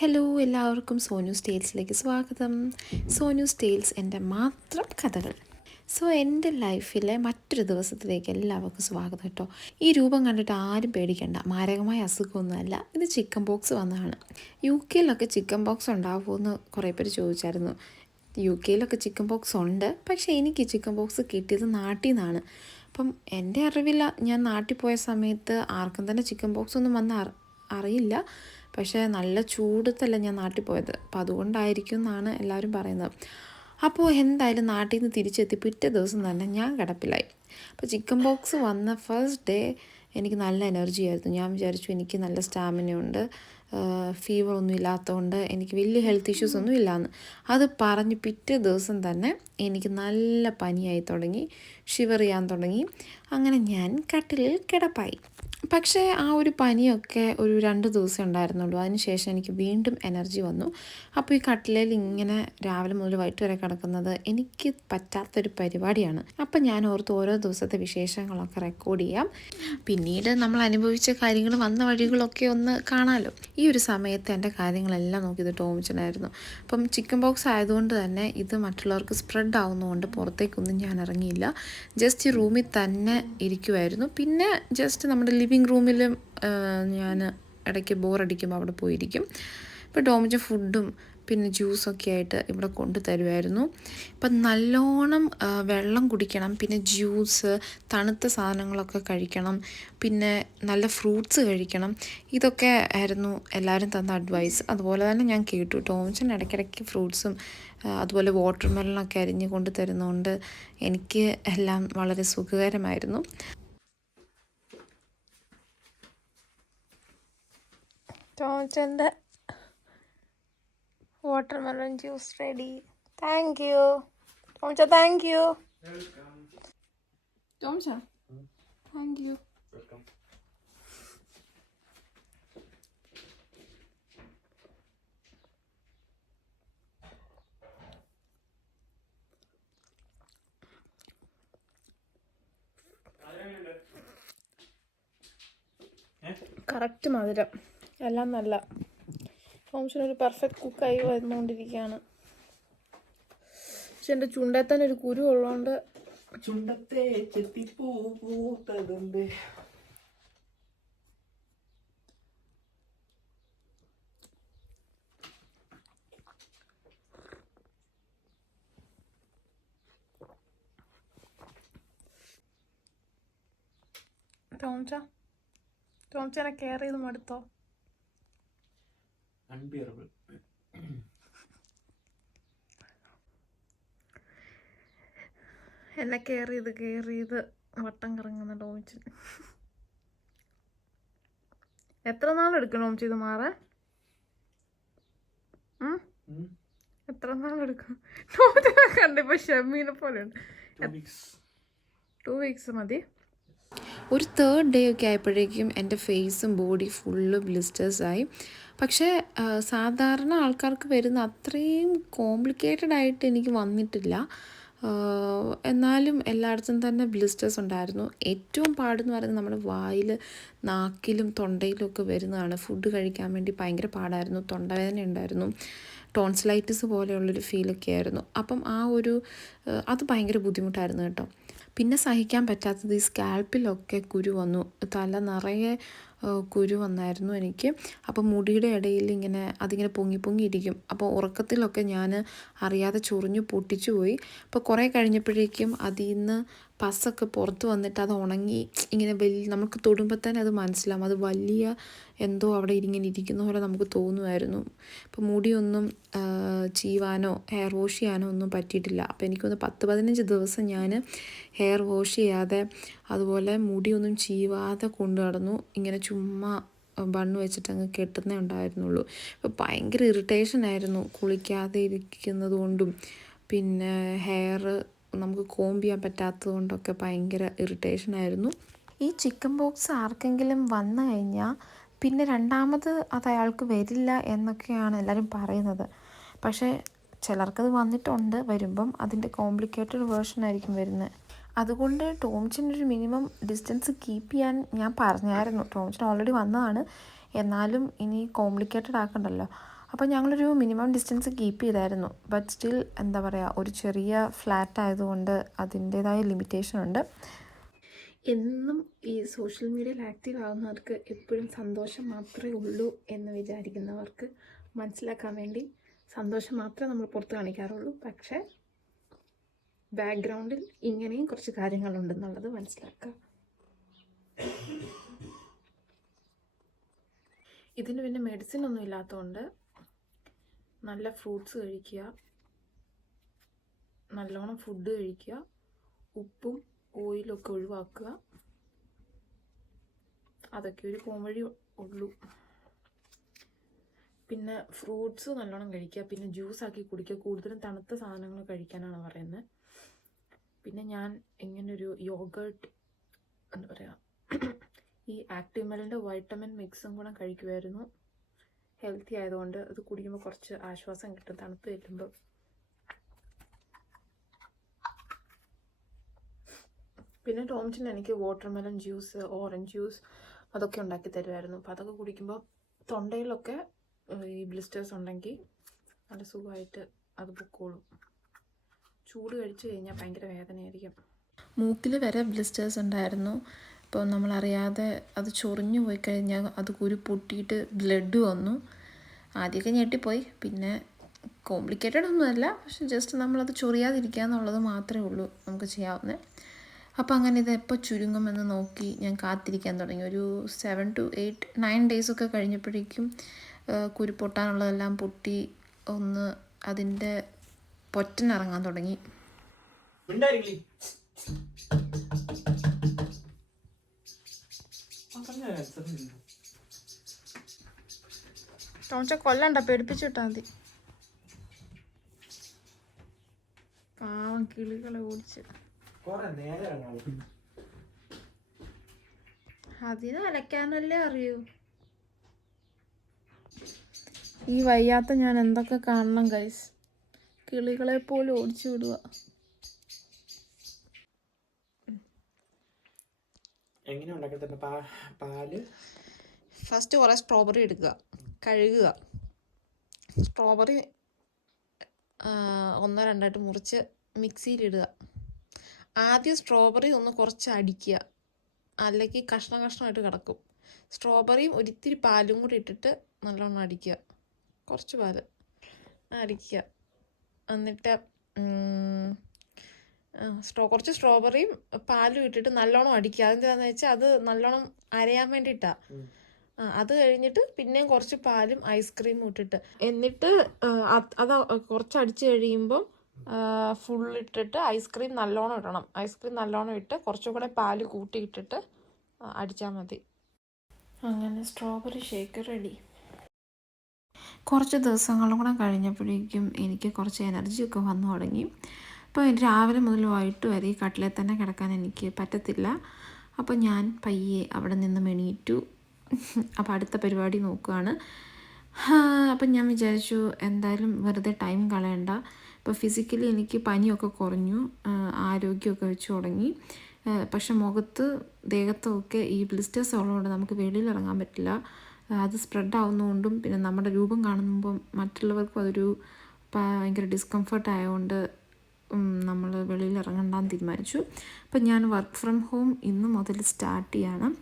Hello എല്ലാവർക്കും സോനൂസ് ടെയിൽസിലേക്ക് സ്വാഗതം. Sonu's tales എൻ്റെ മാത്രം കഥകൾ. എൻ്റെ ലൈഫിലെ മറ്റൊരു ദിവസത്തിലേക്ക് എല്ലാവർക്കും സ്വാഗതം കേട്ടോ. ഈ രൂപം കണ്ടിട്ട് ആരും പേടിക്കേണ്ട, മാരകമായ അസുഖമൊന്നുമല്ല. ഇത് ചിക്കൻ ബോക്സ് വന്നതാണ്. UK ചിക്കൻ ബോക്സ് ഉണ്ടാവുമെന്ന് കുറേ പേര് ചോദിച്ചായിരുന്നു. UK ചിക്കൻ ബോക്സ് ഉണ്ട്, പക്ഷേ എനിക്ക് ചിക്കൻ ബോക്സ് കിട്ടിയത് നാട്ടിൽ നിന്നാണ്. അപ്പം എൻ്റെ അറിവില്ല, ഞാൻ നാട്ടിൽ പോയ സമയത്ത് ആർക്കും തന്നെ ചിക്കൻ ബോക്സ് ഒന്നും അറിയില്ല. പക്ഷേ നല്ല ചൂടത്തല്ല ഞാൻ നാട്ടിൽ പോയത്, അപ്പോൾ അതുകൊണ്ടായിരിക്കും എന്നാണ് എല്ലാവരും പറയുന്നത്. അപ്പോൾ എന്തായാലും നാട്ടിൽ നിന്ന് തിരിച്ചെത്തി പിറ്റേ ദിവസം തന്നെ ഞാൻ കിടപ്പിലായി. അപ്പോൾ ചിക്കൻ ബോക്സ് വന്ന ഫസ്റ്റ് ഡേ എനിക്ക് നല്ല എനർജി ആയിരുന്നു. ഞാൻ വിചാരിച്ചു എനിക്ക് നല്ല സ്റ്റാമിനയുണ്ട്, ഫീവർ ഒന്നും ഇല്ലാത്തതുകൊണ്ട് എനിക്ക് വലിയ ഹെൽത്ത് ഇഷ്യൂസ് ഒന്നും ഇല്ലയെന്ന്. അത് പറഞ്ഞ് പിറ്റേ ദിവസം തന്നെ എനിക്ക് നല്ല പനിയായി തുടങ്ങി, ഷിവർ ചെയ്യാൻ തുടങ്ങി. അങ്ങനെ ഞാൻ കട്ടിലിൽ കിടപ്പായി. പക്ഷേ ആ ഒരു പനിയൊക്കെ ഒരു 2 ദിവസം ഉണ്ടായിരുന്നുള്ളൂ. അതിനുശേഷം എനിക്ക് വീണ്ടും എനർജി വന്നു. അപ്പോൾ ഈ കട്ടിലേൽ ഇങ്ങനെ രാവിലെ മുതൽ വൈകിട്ട് വരെ കിടക്കുന്നത് എനിക്ക് പറ്റാത്തൊരു പരിപാടിയാണ്. അപ്പം ഞാൻ ഓർത്ത് ഓരോ ദിവസത്തെ വിശേഷങ്ങളൊക്കെ റെക്കോർഡ് ചെയ്യാം, പിന്നീട് നമ്മൾ അനുഭവിച്ച കാര്യങ്ങൾ, വന്ന വഴികളൊക്കെ ഒന്ന് കാണാമല്ലോ. ഈ ഒരു സമയത്ത് എൻ്റെ കാര്യങ്ങളെല്ലാം നോക്കിയത് ടോമിച്ചനായിരുന്നു. അപ്പം ചിക്കൻ ബോക്സ് ആയതുകൊണ്ട് തന്നെ ഇത് മറ്റുള്ളവർക്ക് സ്പ്രെഡ് ആവുന്നതുകൊണ്ട് പുറത്തേക്കൊന്നും ഞാൻ ഇറങ്ങിയില്ല. ജസ്റ്റ് ഈ റൂമിൽ തന്നെ ഇരിക്കുമായിരുന്നു. പിന്നെ ജസ്റ്റ് നമ്മുടെ ലിവിങ് റൂമിലും ഞാൻ ഇടയ്ക്ക് ബോറടിക്കുമ്പോൾ അവിടെ പോയിരിക്കും. ഇപ്പോൾ ടോമിച്ചൻ ഫുഡും പിന്നെ ജ്യൂസൊക്കെ ആയിട്ട് ഇവിടെ കൊണ്ടു തരുമായിരുന്നു. ഇപ്പം നല്ലോണം വെള്ളം കുടിക്കണം, പിന്നെ ജ്യൂസ്, തണുത്ത സാധനങ്ങളൊക്കെ കഴിക്കണം, പിന്നെ നല്ല ഫ്രൂട്ട്സ് കഴിക്കണം. ഇതൊക്കെ ആയിരുന്നു എല്ലാവരും തന്ന അഡ്വൈസ്. അതുപോലെ തന്നെ ഞാൻ കേട്ടു. ടോമിച്ചൻ ഇടയ്ക്കിടയ്ക്ക് ഫ്രൂട്ട്സും അതുപോലെ വാട്ടർ മെലണൊക്കെ അരിഞ്ഞ് കൊണ്ട് തരുന്നതുകൊണ്ട് എനിക്ക് എല്ലാം വളരെ സുഖകരമായിരുന്നു. ടോമിച്ചൻ്റെ watermelon juice ready. Thank you ടോമിച്ച, താങ്ക് യു ടോമിച്ച, താങ്ക് യു. കറക്റ്റ് മധുരം, എല്ലാം നല്ല. ടോംസനൊരു പെർഫെക്റ്റ് കുക്കായി വന്നുകൊണ്ടിരിക്കുകയാണ്. പക്ഷെ എൻ്റെ ചുണ്ടേ തന്നെ ഒരു കുരു ഉള്ളതുകൊണ്ട് ചുണ്ടത്തെ ചെത്തിപ്പൂത്തതുണ്ട്. ടോംച്ചനെ കെയർ ചെയ്ത് മടുത്തോ? അൺബിയറബിൾ. എന്നെ കെയർ ചെയ്ത് വട്ടം കറങ്ങുന്ന ടോമിച്ചൻ. എത്ര നാളെടുക്കും ടോമിച്ച ഇത് മാറാൻ? എത്ര നാളെടുക്കും? ടോമിച്ചനെ കണ്ടിപ്പോ ഷെമീനെ പോലെ ഉണ്ട്. 2 വീക്സ് മതി. ഒരു 3rd ഡേ ഒക്കെ ആയപ്പോഴേക്കും എൻ്റെ ഫേസും ബോഡി ഫുള്ള് ബ്ലിസ്റ്റേഴ്സായി. പക്ഷേ സാധാരണ ആൾക്കാർക്ക് വരുന്ന അത്രയും കോംപ്ലിക്കേറ്റഡ് ആയിട്ട് എനിക്ക് വന്നിട്ടില്ല. എന്നാലും എല്ലായിടത്തും തന്നെ ബ്ലിസ്റ്റേഴ്സ് ഉണ്ടായിരുന്നു. ഏറ്റവും പാടെന്ന് പറയുന്നത് നമ്മുടെ വായിൽ, നാക്കിലും തൊണ്ടയിലും ഒക്കെ വരുന്നതാണ്. ഫുഡ് കഴിക്കാൻ വേണ്ടി ഭയങ്കര പാടായിരുന്നു. തൊണ്ടവേദന ഉണ്ടായിരുന്നു, ടോൺസിലൈറ്റിസ് പോലെയുള്ളൊരു ഫീലൊക്കെ ആയിരുന്നു. അപ്പം അത് ഭയങ്കര ബുദ്ധിമുട്ടായിരുന്നു കേട്ടോ. പിന്നെ സഹിക്കാൻ പറ്റാത്തത് ഈ സ്കാൽപ്പിലൊക്കെ കുരു വന്നു. തല നിറയെ കുരു വന്നായിരുന്നു എനിക്ക്. അപ്പോൾ മുടിയുടെ ഇടയിൽ അതിങ്ങനെ പൊങ്ങിയിരിക്കും. അപ്പോൾ ഉറക്കത്തിലൊക്കെ ഞാൻ അറിയാതെ ചൊറിഞ്ഞു പൊട്ടിച്ചു പോയി. അപ്പോൾ കുറേ കഴിഞ്ഞപ്പോഴേക്കും അതിൽ നിന്ന് പസ്സൊക്കെ പുറത്ത് വന്നിട്ട് അത് ഉണങ്ങി ഇങ്ങനെ നമുക്ക് തൊടുമ്പോൾ തന്നെ അത് മനസ്സിലാവും. അത് വലിയ എന്തോ അവിടെ ഇങ്ങനെ ഇരിക്കുന്ന പോലെ നമുക്ക് തോന്നുമായിരുന്നു. അപ്പോൾ മുടിയൊന്നും ചീവാനോ ഹെയർ വാഷ് ചെയ്യാനോ ഒന്നും പറ്റിയിട്ടില്ല. അപ്പോൾ എനിക്കൊന്ന് 10-15 ദിവസം ഞാൻ ഹെയർ വാഷ് ചെയ്യാതെ അതുപോലെ മുടിയൊന്നും ചീവാതെ കൊണ്ടു നടന്നു. ഇങ്ങനെ ചുമ്മാ ബണ്ണ് വെച്ചിട്ട് അങ്ങ് കെട്ടുന്നേ ഉണ്ടായിരുന്നുള്ളൂ. അപ്പോൾ ഭയങ്കര ഇറിറ്റേഷനായിരുന്നു കുളിക്കാതെ ഇരിക്കുന്നത് കൊണ്ടും, പിന്നെ ഹെയർ നമുക്ക് കോംബ് ചെയ്യാൻ പറ്റാത്തത് കൊണ്ടൊക്കെ ഭയങ്കര ഇറിറ്റേഷനായിരുന്നു. ഈ ചിക്കൻ ബോക്സ് ആർക്കെങ്കിലും വന്നു കഴിഞ്ഞാൽ പിന്നെ രണ്ടാമത് അത് അയാൾക്ക് വരില്ല എന്നൊക്കെയാണ് എല്ലാവരും പറയുന്നത്. പക്ഷേ ചിലർക്കത് വന്നിട്ടുണ്ട്. വരുമ്പം അതിൻ്റെ കോംപ്ലിക്കേറ്റഡ് വേർഷൻ ആയിരിക്കും വരുന്നത്. അതുകൊണ്ട് ടോമിച്ചനൊരു മിനിമം ഡിസ്റ്റൻസ് കീപ്പ് ചെയ്യാൻ ഞാൻ പറഞ്ഞായിരുന്നു. ടോമിച്ചൻ ഓൾറെഡി വന്നതാണ്, എന്നാലും ഇനി കോംപ്ലിക്കേറ്റഡ് ആക്കണ്ടല്ലോ. അപ്പോൾ ഞങ്ങളൊരു മിനിമം ഡിസ്റ്റൻസ് കീപ്പ് ചെയ്തായിരുന്നു. ബട്ട് സ്റ്റിൽ എന്താ പറയുക, ഒരു ചെറിയ ഫ്ലാറ്റ് ആയതുകൊണ്ട് അതിൻ്റേതായ ലിമിറ്റേഷൻ ഉണ്ട്. എന്നും ഈ സോഷ്യൽ മീഡിയയിൽ ആക്റ്റീവ് ആകുന്നവർക്ക് എപ്പോഴും സന്തോഷം മാത്രമേ ഉള്ളൂ എന്ന് വിചാരിക്കുന്നവർക്ക് മനസ്സിലാക്കാൻ വേണ്ടി സന്തോഷം മാത്രമേ നമ്മൾ പുറത്ത് കാണിക്കാറുള്ളൂ. പക്ഷേ ബാക്ക്ഗ്രൗണ്ടിൽ ഇങ്ങനെയും കുറച്ച് കാര്യങ്ങളുണ്ടെന്നുള്ളത് മനസ്സിലാക്കുക. ഇതിന് പിന്നെ മെഡിസിൻ ഒന്നും ഇല്ലാത്തതുകൊണ്ട് നല്ല ഫ്രൂട്ട്സ് കഴിക്കുക, നല്ലോണം ഫുഡ് കഴിക്കുക, ഉപ്പും ഓയിലും ഒക്കെ ഒഴിവാക്കുക. അതൊക്കെ ഒരു പോംവഴി ഉള്ളൂ. പിന്നെ ഫ്രൂട്ട്സ് നല്ലോണം കഴിക്കുക, പിന്നെ ജ്യൂസാക്കി കുടിക്കുക. കൂടുതലും തണുത്ത സാധനങ്ങൾ കഴിക്കാനാണ് പറയുന്നത്. പിന്നെ ഞാൻ ഇങ്ങനൊരു യോഗേർട്ട് എന്താ പറയുക, ഈ ആക്റ്റീവ് മെലിൻ്റെ വൈറ്റമിൻ മിക്സും കൂടെ കഴിക്കുമായിരുന്നു. ഹെൽത്തി ആയതുകൊണ്ട് അത് കുടിക്കുമ്പോൾ കുറച്ച് ആശ്വാസം കിട്ടും തണുപ്പ് ചെല്ലുമ്പോൾ. പിന്നെ ടോംചൻ എനിക്ക് വാട്ടർമെലൺ ജ്യൂസ്, ഓറഞ്ച് ജ്യൂസ് അതൊക്കെ ഉണ്ടാക്കി തരുമായിരുന്നു. അപ്പോൾ അതൊക്കെ കുടിക്കുമ്പോൾ തൊണ്ടയിലൊക്കെ ഈ ബ്ലിസ്റ്റേഴ്സ് ഉണ്ടെങ്കിൽ നല്ല സുഖമായിട്ട് അത് പൊക്കോളും. ചൂട് കഴിച്ചു കഴിഞ്ഞാൽ ഭയങ്കര വേദനയായിരിക്കും. മൂക്കിൽ വരെ ബ്ലിസ്റ്റേഴ്സ് ഉണ്ടായിരുന്നു. ഇപ്പോൾ നമ്മളറിയാതെ അത് ചൊറിഞ്ഞു പോയി കഴിഞ്ഞാൽ അത് കുരു പൊട്ടിയിട്ട് ബ്ലഡ് വന്നു. ആദ്യമൊക്കെ ഞെട്ടിപ്പോയി. പിന്നെ കോംപ്ലിക്കേറ്റഡ് ഒന്നുമല്ല, പക്ഷെ ജസ്റ്റ് നമ്മളത് ചൊറിയാതിരിക്കുക എന്നുള്ളത് മാത്രമേ ഉള്ളൂ നമുക്ക് ചെയ്യാവുന്നത്. അപ്പോൾ അങ്ങനെ ഇത് എപ്പോൾ ചുരുങ്ങുമെന്ന് നോക്കി ഞാൻ കാത്തിരിക്കാൻ തുടങ്ങി. ഒരു 7 to 8, 9 days ഒക്കെ കഴിഞ്ഞപ്പോഴേക്കും കുരു പൊട്ടാനുള്ളതെല്ലാം പൊട്ടി ഒന്ന് അതിൻ്റെ പൊറ്റനിറങ്ങാൻ തുടങ്ങി. കൊല്ലണ്ട, പേടിപ്പിച്ചിട്ടാ മതി. പാവം കിളികളെ ഓടിച്ച് അതിന് അലക്കാനല്ലേ അറിയൂ. ഈ വയ്യാത്ത ഞാൻ എന്തൊക്കെ കാണണം ഗൈസ്. കിളികളെ പോലും ഓടിച്ചു വിടുക. ഫസ്റ്റ് കുറേ സ്ട്രോബെറി എടുക്കുക, കഴുകുക. സ്ട്രോബെറി 1-2 മുറിച്ച് മിക്സിയിലിടുക. ആദ്യം സ്ട്രോബെറി ഒന്ന് കുറച്ച് അടിക്കുക, അല്ലെങ്കിൽ കഷ്ണം കഷ്ണമായിട്ട് കിടക്കും. സ്ട്രോബെറിയും ഒരിത്തിരി പാലും കൂടി ഇട്ടിട്ട് നല്ലോണം അടിക്കുക. കുറച്ച് പാല് അടിക്കുക. എന്നിട്ട് കുറച്ച് സ്ട്രോബെറിയും പാലും ഇട്ടിട്ട് നല്ലോണം അടിക്കുക. അതെന്താണെന്ന് വെച്ചാൽ അത് നല്ലോണം അരയാൻ വേണ്ടിയിട്ടാണ്. അത് കഴിഞ്ഞിട്ട് പിന്നെയും കുറച്ച് പാലും ഐസ്ക്രീമും ഇട്ടിട്ട്, എന്നിട്ട് അത് കുറച്ച് അടിച്ച് കഴിയുമ്പം ഫുള്ളിട്ടിട്ട് ഐസ്ക്രീം നല്ലോണം ഇടണം. ഐസ്ക്രീം നല്ലോണം ഇട്ട് കുറച്ചും കൂടെ പാല് കൂട്ടിയിട്ടിട്ട് അടിച്ചാൽ മതി. അങ്ങനെ സ്ട്രോബെറി ഷേക്ക് റെഡി. കുറച്ച് ദിവസങ്ങളും കൂടെ കഴിഞ്ഞപ്പോഴേക്കും എനിക്ക് കുറച്ച് എനർജിയൊക്കെ വന്നു തുടങ്ങി. അപ്പോൾ രാവിലെ മുതൽ വൈകിട്ട് വരെ ഈ കട്ടിലിൽ തന്നെ കിടക്കാൻ എനിക്ക് പറ്റത്തില്ല. അപ്പോൾ ഞാൻ പയ്യെ അവിടെ നിന്ന് എണീറ്റു. അപ്പോൾ അടുത്ത പരിപാടി നോക്കുകയാണ്. അപ്പം ഞാൻ വിചാരിച്ചു എന്തായാലും വെറുതെ ടൈം കളയണ്ട. ഇപ്പോൾ ഫിസിക്കലി എനിക്ക് പനിയൊക്കെ കുറഞ്ഞു, ആരോഗ്യമൊക്കെ വെച്ച് തുടങ്ങി. പക്ഷെ മുഖത്ത് ദേഹത്തൊക്കെ ഈ ബ്ലിസ്റ്റേഴ്സ് ഉള്ളതുകൊണ്ട് നമുക്ക് വെളിയിൽ ഇറങ്ങാൻ പറ്റില്ല. അത് സ്പ്രെഡ് ആവുന്നതുകൊണ്ടും പിന്നെ നമ്മുടെ രൂപം കാണുമ്പം മറ്റുള്ളവർക്കും അതൊരു ഭയങ്കര ഡിസ്കംഫർട്ട് ആയതുകൊണ്ട് നമ്മൾ വെളിയിൽ ഇറങ്ങണ്ടെന്ന് തീരുമാനിച്ചു. അപ്പം ഞാൻ വർക്ക് ഫ്രം ഹോം ഇന്ന് മുതൽ സ്റ്റാർട്ട് ചെയ്യണം.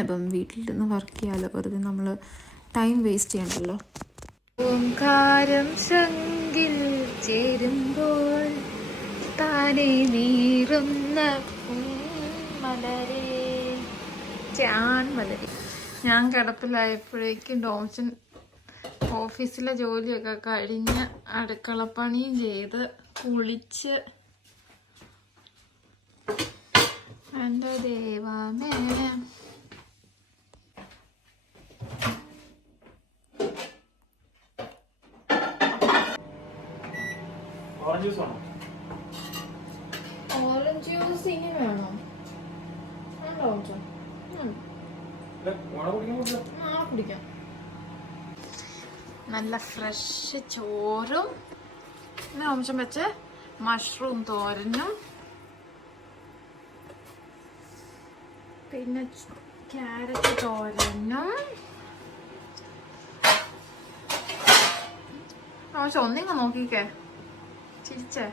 അപ്പം വീട്ടിലിരുന്ന് വർക്ക് ചെയ്യാമല്ലോ, വെറുതെ നമ്മൾ ടൈം വേസ്റ്റ് ചെയ്യണ്ടല്ലോ. ഓംകാരം ശങ്കിൽ ചേരുമ്പോൾ താനെ നീറുന്ന മലരേ ചാൺമലരേ. ഞാൻ കിടപ്പിലായപ്പോഴേക്കും ടോംചൻ ഓഫീസിലെ ജോലിയൊക്കെ കഴിഞ്ഞ് അടുക്കളപ്പണിയും ചെയ്ത് കുളിച്ച്, എൻ്റെ ദൈവമേ. ഓറഞ്ച് ജ്യൂസ് ഇങ്ങനെ വേണോ? കുടിക്കാം. നല്ല ഫ്രഷ് ചോറും അംശം വെച്ച് മഷ്റൂം തോരനും പിന്നെ ക്യാരറ്റ് തോരനും തോമച്ച ഒന്നിങ്ങ നോക്കിക്കേ, ചിരിച്ചേ.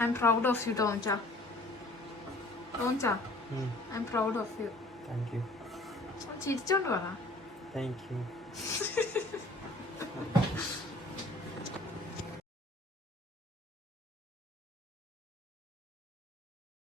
I am proud of you തോമച്ച. തോമച്ച, I am proud of you. Thank you. ചിരിച്ചോണ്ട് പറ. Thank U.